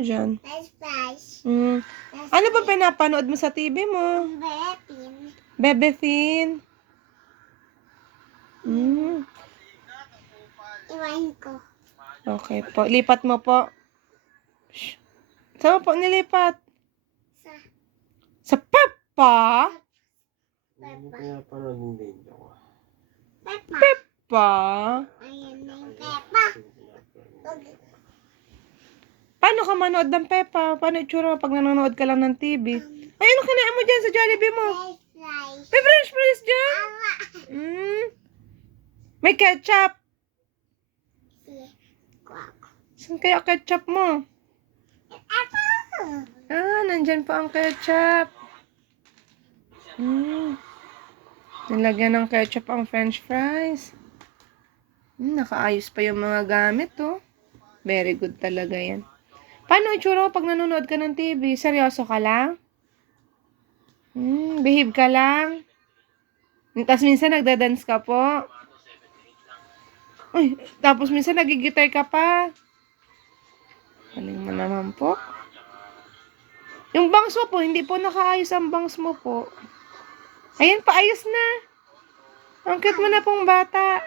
Diyan. French fries. Ano ba pinapanood mo sa TV mo? Bebin. Bebefin. Iwain ko. Okay po. Lipat mo po. Shh. Saan mo po nilipat? Sa Peppa? Peppa. Pinapanood ng video ko. Peppa. Peppa? Ayan na yung Peppa. Paano ka manood ng Peppa? Paano itsura mo pag nanonood ka lang ng TV? Ay, ano kinain mo dyan sa Jollibee mo? French fries. May french fries dyan? Awa. May ketchup. Kwak. Saan kaya ketchup mo? Apple. Nandyan po ang ketchup. Nilagyan ng ketchup ang french fries. Nakaayos pa yung mga gamit, oh. Very good talaga yan. Paano itsura mo pag nanonood ka ng TV? Seryoso ka lang? Behave ka lang? Tapos minsan nagda-dance ka po? Uy, tapos minsan nagigitar ka pa? Galing mo naman po. Yung bangs mo po, hindi po nakaayos ang bangs mo po. Ayan, paayos na. Ang cute mo na pong bata.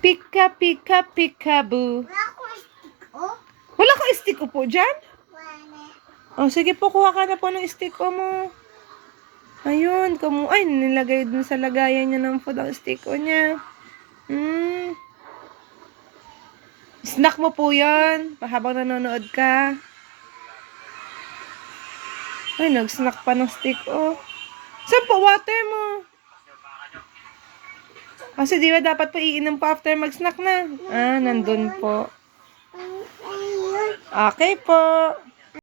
Pika, pika, pika-boo. Wala akong stick, oh. Wala kang stick po dyan? Wala. Sige po, kuha ka na po ng stick mo. Ayun, ay, nilagay dun sa lagayan niya ng food ang stick niya. Snack mo po yun, habang nanonood ka. Ay, nag-snack pa ng stick, oh. Saan po water mo? Kasi di ba dapat pa iinom pa after mag-snack na? Nandun po. Ayun. Okay po.